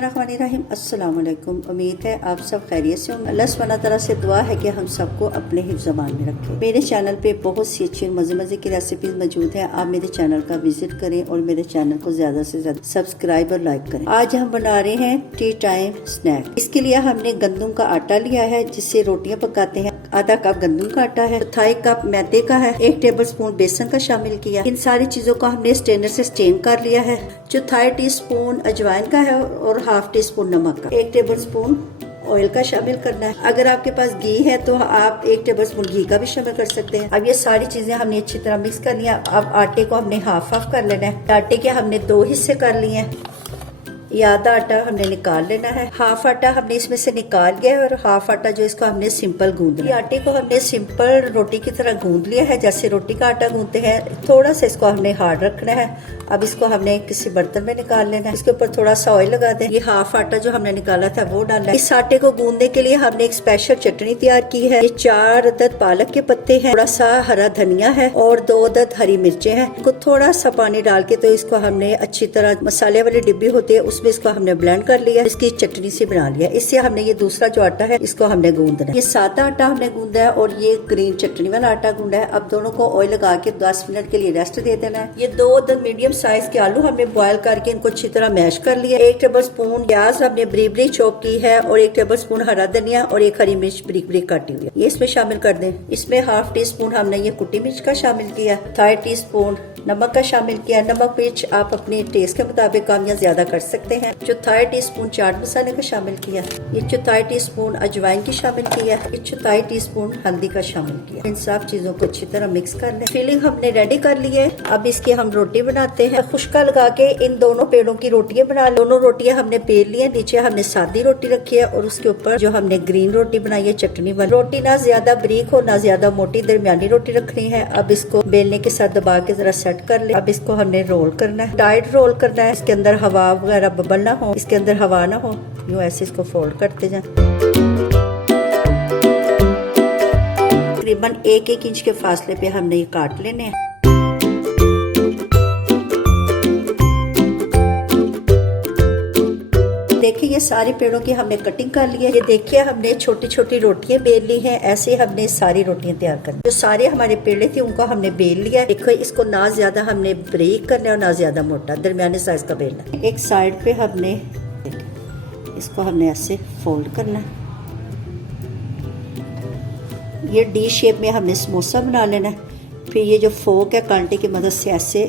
बिस्मिल्लाहिर्रहमानिर्रहीम। अस्सलाम वालेकुम। उम्मीद है आप सब खैरियत से होंगे। अल्लाह सुब्हानहू तआला से दुआ है कि हम सबको अपने हिफ्ज़ ज़मान में रखें। मेरे चैनल पे बहुत सी अच्छी मज़े की रेसिपीज मौजूद हैं। आप मेरे चैनल का विजिट करें और मेरे चैनल को ज्यादा से ज्यादा सब्सक्राइब और लाइक करें। आज हम बना रहे हैं टी टाइम स्नैक। इसके लिए हमने गंदम का आटा लिया है जिससे रोटियां पकाते हैं। आधा कप गंदम का आटा है, चौथाई कप मैदे का है, 1 टेबलस्पून बेसन का शामिल किया। इन सारी चीजों को हमने स्ट्रेनर से स्ट्रेन कर लिया है। चौथाई टीस्पून अजवाइन का है और हाफ टी स्पून नमक का। 1 टेबलस्पून ऑयल का शामिल करना है। अगर आपके पास घी है तो आप 1 टेबलस्पून घी का भी शामिल कर सकते हैं। अब ये सारी चीजें हमने अच्छी तरह मिक्स कर लिया। अब आटे को हमने हाफ कर लेना है। आटे के हमने 2 हिस्से कर लिए हैं। ये आधा आटा हमने निकाल लेना है। हाफ आटा हमने इसमें से निकाल लिया है और हाफ आटा जो इसको हमने सिंपल गूंद लिया। आटे को हमने सिंपल रोटी की तरह गूंद लिया है, जैसे रोटी का आटा गूंदते हैं। थोड़ा सा इसको हमने हार्ड रखना है। अब इसको हमने किसी बर्तन में निकाल लेना है। इसके ऊपर थोड़ा सा ऑयल लगा दें। ये हाफ आटा जो हमने निकाला था वो डालना है। इस आटे को गूंदने के लिए हमने एक स्पेशल चटनी तैयार की है। ये 4 अदद पालक के पत्ते हैं, थोड़ा सा हरा धनिया है और 2 अदद हरी मिर्चें हैं। इनको थोड़ा सा पानी डाल के तो इसको हमने अच्छी तरह, मसाले वाली डिब्बी होती है उसमें इसको हमने ब्लेंड कर लिया। इसकी चटनी से बना लिया। इससे हमने ये दूसरा जो आटा है इसको हमने गूंदना है। ये सादा आटा हमने गूंदा है और ये ग्रीन चटनी वाला आटा गूंदा है। अब दोनों को ऑयल लगा के 10 मिनट के लिए रेस्ट दे देना है। ये 2 अदद मीडियम साइज के आलू हमने बॉयल करके इनको अच्छी तरह मैश कर लिया। 1 टेबलस्पून प्याज हमने बारीक बारीक चॉप की है और 1 टेबलस्पून हरा धनिया और 1 हरी मिर्च बारीक बारीक काटी हुई है। ये इसमें शामिल कर दें। इसमें हाफ टी स्पून हमने ये कुटी मिर्च का शामिल किया। 1/2 टीस्पून नमक का शामिल किया। नमक मिर्च आप अपने टेस्ट के मुताबिक कम या ज्यादा कर सकते हैं। 1/4 टीस्पून चाट मसाले का शामिल किया। ये 1/4 टीस्पून अजवाइन की शामिल किया। ये 1/4 टीस्पून हल्दी का शामिल किया। इन सब चीजों को अच्छी तरह मिक्स कर लें। फिलिंग हमने रेडी कर ली है। अब इसकी हम रोटी बनाते हैं। खुश्का लगा के इन दोनों पेड़ों की रोटियां बना। दोनों रोटियां हमने बेल ली है। नीचे हमने सादी रोटी रखी है और उसके ऊपर जो हमने ग्रीन रोटी बनाई है चटनी वाली। रोटी ना ज्यादा बारीक हो ना ज्यादा मोटी, दरमियानी रोटी रखनी है। अब इसको बेलने के साथ दबा के जरा सेट कर ले। अब इसको हमने रोल करना है, टाइट रोल करना है। इसके अंदर हवा वगैरह बबल ना हो, इसके अंदर हवा ना हो। यूं ऐसे इसको फोल्ड करते जाएं। तकरीबन 1-1 इंच के फासले पे हमने ये काट लेने हैं। देखिए ये सारी पेड़ों की हमने कटिंग कर ली है। ये देखिए हमने छोटी छोटी रोटियां बेल ली हैं। ऐसे हमने सारी रोटियां तैयार करनी। जो सारे हमारे पेड़े थे उनको हमने बेल लिया। देखो इसको ना ज्यादा हमने बारीक करना है और ना ज्यादा मोटा, दरमियाने साइज का बेलना। एक साइड पे हमने इसको हमने ऐसे फोल्ड करना है। ये डी शेप में हमने समोसा बना लेना है। फिर ये जो फोक है कांटे की मदद से ऐसे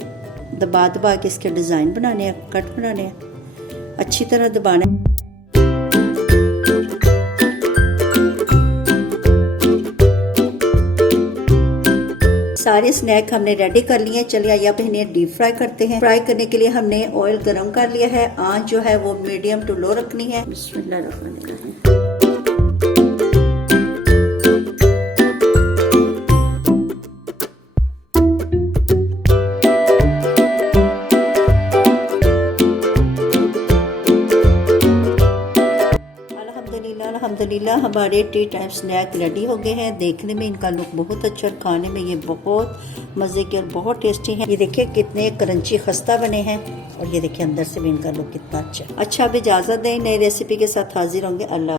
दबा दबा के इसके डिजाइन बनाने हैं, कट बनाने हैं। अच्छी तरह दबाना है। सारे स्नैक हमने रेडी कर लिए। चलिए अब इन्हें डीप फ्राई करते हैं। फ्राई करने के लिए हमने ऑयल गरम कर लिया है। आंच जो है वो मीडियम टू लो रखनी है। बिस्मिल्लाहिर्रहमानिर्रहीम। अल्हम्दुलिल्लाह हमारे टी टाइम स्नैक रेडी हो गए हैं। देखने में इनका लुक बहुत अच्छा और खाने में ये बहुत मज़े के और बहुत टेस्टी हैं। ये देखिए कितने क्रंची खस्ता बने हैं और ये देखिए अंदर से भी इनका लुक कितना अच्छा। अब इजाज़त दें, नई रेसिपी के साथ हाजिर होंगे। अल्लाह।